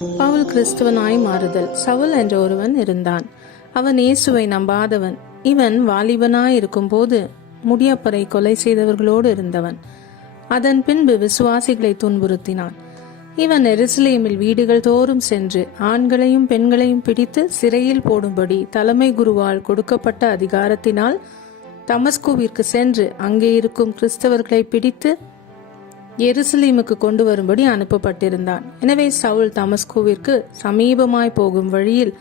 பவுல் கிறிஸ்துவனாய் மாறுதல். சவுல் என்ற ஒருவன் இருந்தான். அவன் இயேசுவை நம்பாதவன். இவன் வாலிபனாய் இருக்கும் போது முடியப்பரை கொலை செய்தவர்களோடு இருந்தவன். அதன் பின்பு விசுவாசிகளை துன்புறுத்தினான். இவன் எருசலேமில் வீடுகள் தோறும் சென்று ஆண்களையும் பெண்களையும் பிடித்து சிறையில் போடும்படி தலைமை குருவால் கொடுக்கப்பட்ட அதிகாரத்தினால் தமஸ்குவிற்கு சென்று அங்கே இருக்கும் கிறிஸ்தவர்களை பிடித்து எருசலேமுக்கு கொண்டு வரும்படி அனுப்பப்பட்டிருந்தான். எனவே சவுல் தமஸ்குவிற்கு சமீபமாய் போகும் வழியில்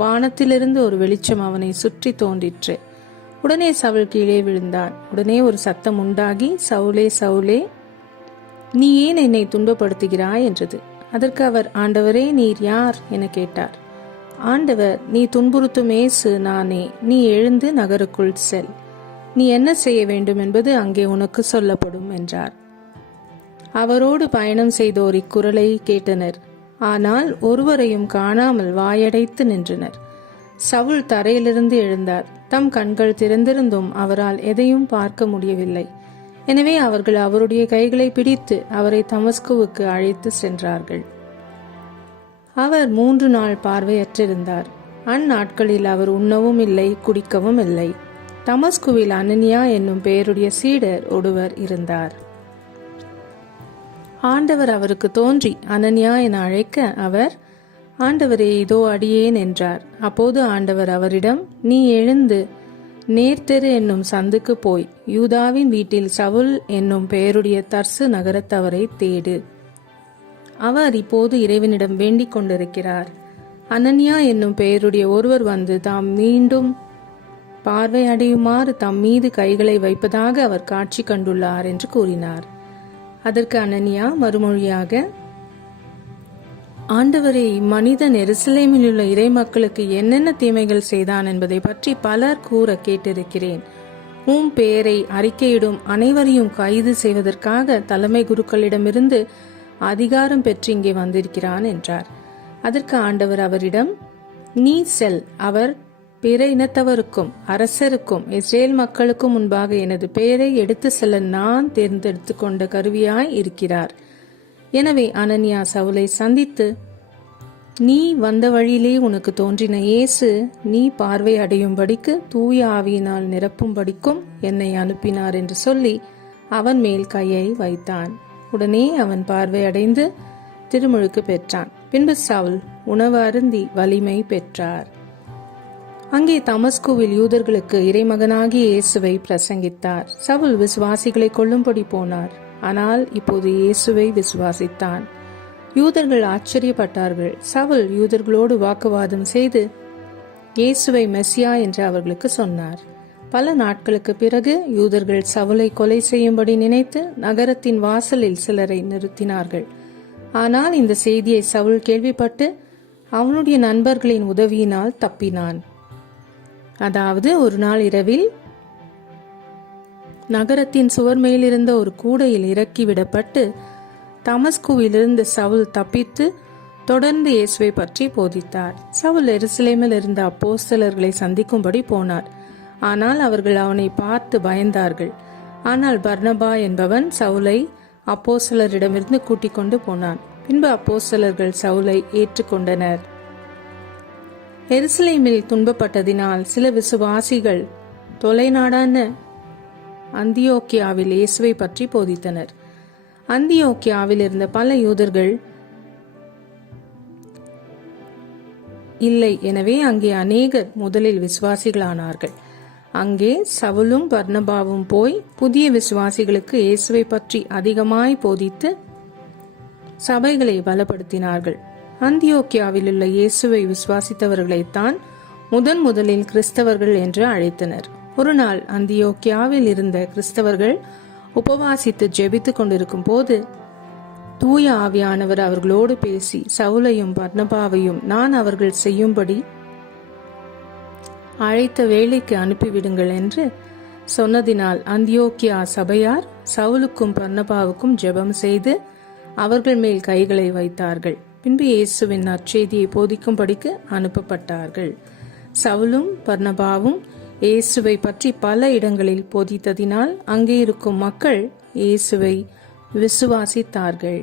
வானத்திலிருந்து ஒரு வெளிச்சம் அவனை சுற்றி தோன்றிற்று. உடனே சவுல் கீழே விழுந்தான். உடனே ஒரு சத்தம் உண்டாகி, சவுலே சவுலே, நீ ஏன் என்னை துன்பப்படுத்துகிறாய் என்றது. அதற்கு அவர், ஆண்டவரே, நீர் யார் என கேட்டார். ஆண்டவர், நீ துன்புறுத்தும் இயேசு நானே. நீ எழுந்து நகருக்குள் செல். நீ என்ன செய்ய வேண்டும் என்பது அங்கே உனக்கு சொல்லப்படும் என்றார். அவரோடு பயணம் செய்தோர் இக்குரலை கேட்டனர். ஆனால் ஒருவரையும் காணாமல் வாயடைத்து நின்றனர். சவுல் தரையிலிருந்து எழுந்தார். தம் கண்கள் திறந்திருந்தும் அவரால் எதையும் பார்க்க முடியவில்லை. எனவே அவர்கள் அவருடைய கைகளை பிடித்து அவரை தமஸ்குவுக்கு அழைத்து சென்றார்கள். அவர் 3 நாள் பார்வையற்றிருந்தார். அந்நாட்களில் அவர் உண்ணவும் இல்லை, குடிக்கவும் இல்லை. தமஸ்குவில் அனனியா என்னும் பெயருடைய சீடர் ஒருவர் இருந்தார். ஆண்டவர் அவருக்கு தோன்றி அனனியா என அழைக்க அவர், ஆண்டவரே, இதோ அடியேன் என்றார். அப்போது ஆண்டவர் அவரிடம், நீ எழுந்து நேர்த்தெரு என்னும் சந்துக்கு போய் யூதாவின் வீட்டில் சவுல் என்னும் பெயருடைய தர்சு நகரத்தவரை தேடு. அவர் இப்போது இறைவனிடம் வேண்டிக் கொண்டிருக்கிறார். அனனியா என்னும் பெயருடைய ஒருவர் வந்து தாம் மீண்டும் பார்வை அடையுமாறு தம் மீது கைகளை வைப்பதாக அவர் காட்சி கண்டுள்ளார் என்று கூறினார். அதற்கு அனனியா மறுமொழியாக, ஆண்டவரே, இம்மனிதன் எருசலேமில் உள்ள இறை மக்களுக்கு என்னென்ன தீமைகள் செய்தான் என்பதை பற்றி பலர் கூற கேட்டிருக்கிறேன். உம் பெயரை அறிக்கையிடும் அனைவரையும் கைது செய்வதற்காக தலைமை குருக்களிடமிருந்து அதிகாரம் பெற்று இங்கே வந்திருக்கிறான் என்றார். அதற்கு ஆண்டவர் அவரிடம், நீ செல். அவர் பிற இனத்தவருக்கும் அரசருக்கும் இஸ்ரேல் மக்களுக்கும் முன்பாக எனது பெயரை எடுத்து செல்ல நான் தேர்ந்தெடுத்து கொண்ட கருவியாய் இருக்கிறார். எனவே அனனியா சவுலை சந்தித்து, நீ வந்த வழியிலே உனக்கு தோன்றின இயேசு நீ பார்வை அடையும்படிக்கு தூய ஆவியினால் நிரப்பும்படிக்கும் என்னை அனுப்பினார் என்று சொல்லி அவன் மேல் கையை வைத்தான். உடனே அவன் பார்வை அடைந்து திருமுழுக்கு பெற்றான். பின்பு சவுல் உணவு அருந்தி வலிமை பெற்றார். அங்கே தமஸ்குவில் யூதர்களுக்கு இறைமகனாகிய இயேசுவை பிரசங்கித்தார். சவுல் விசுவாசிகளை கொல்லும்படி போனார். ஆனால் இப்போது இயேசுவை விசுவாசித்தான். யூதர்கள் ஆச்சரியப்பட்டார்கள். சவுல் யூதர்களோடு வாக்குவாதம் செய்து இயேசுவை மெசியா என்று அவர்களுக்கு சொன்னார். பல நாட்களுக்கு பிறகு யூதர்கள் சவுலை கொலை செய்யும்படி நினைத்து நகரத்தின் வாசலில் சிலரை நிறுத்தினார்கள். ஆனால் இந்த செய்தியை சவுல் கேள்விப்பட்டு அவனுடைய நண்பர்களின் உதவியினால் தப்பினான். அதாவது, ஒரு நாள் இரவில் நகரத்தின் சுவர் மேலிருந்த ஒரு கூடையில் இறக்கிவிடப்பட்டு தமஸ்குவிலிருந்து சவுல் தப்பித்து தொடர்ந்து இயேசுவை பற்றி போதித்தார். சவுல் எருசலேமில் இருந்த அப்போஸ்தலர்களை சந்திக்கும்படி போனார். ஆனால் அவர்கள் அவனை பார்த்து பயந்தார்கள். ஆனால் பர்னபா என்பவன் சவுலை அப்போஸ்தலரிடமிருந்து கூட்டிக் கொண்டு போனான். பின்பு அப்போஸ்தலர்கள் சவுலை ஏற்றுக்கொண்டனர். எருசலேமில் துன்பப்பட்டதினால் சில விசுவாசிகள் தொலைநாடான அந்தியோக்கியாவில் இயேசுவை பற்றி போதித்தனர். அந்தியோக்கியாவில் இருந்த பல யூதர்கள் இல்லை. எனவே அங்கே அநேகர் முதலில் விசுவாசிகளானார்கள். அங்கே சவுலும் பர்னபாவும் போய் புதிய விசுவாசிகளுக்கு இயேசுவை பற்றி அதிகமாய் போதித்து சபைகளை பலப்படுத்தினார்கள். அந்தியோக்கியாவில் உள்ள இயேசுவை விசுவாசித்தவர்களைத்தான் முதலில் கிறிஸ்தவர்கள் என்று அழைத்தனர். ஒரு நாள் அந்தியோக்கியாவில் இருந்த கிறிஸ்தவர்கள் உபவாசித்து ஜெபித்துக் கொண்டிருக்கும் போது தூய ஆவியானவர் அவர்களோடு பேசி, சவுலையும் பர்னபாவையும் நான் அவர்கள் செய்யும்படி அழைத்த வேலைக்கு அனுப்பிவிடுங்கள் என்று சொன்னதினால் அந்தியோக்கியா சபையார் சவுலுக்கும் பர்னபாவுக்கும் ஜெபம் செய்து அவர்கள் மேல் கைகளை வைத்தார்கள். பின்பு இயேசுவின் நற்செய்தியை போதிக்கும்படிக்கு அனுப்பப்பட்டார்கள். சவுலும் பர்னபாவும் இயேசுவை பற்றி பல இடங்களில் போதித்ததினால் அங்கே இருக்கும் மக்கள் இயேசுவை விசுவாசித்தார்கள்.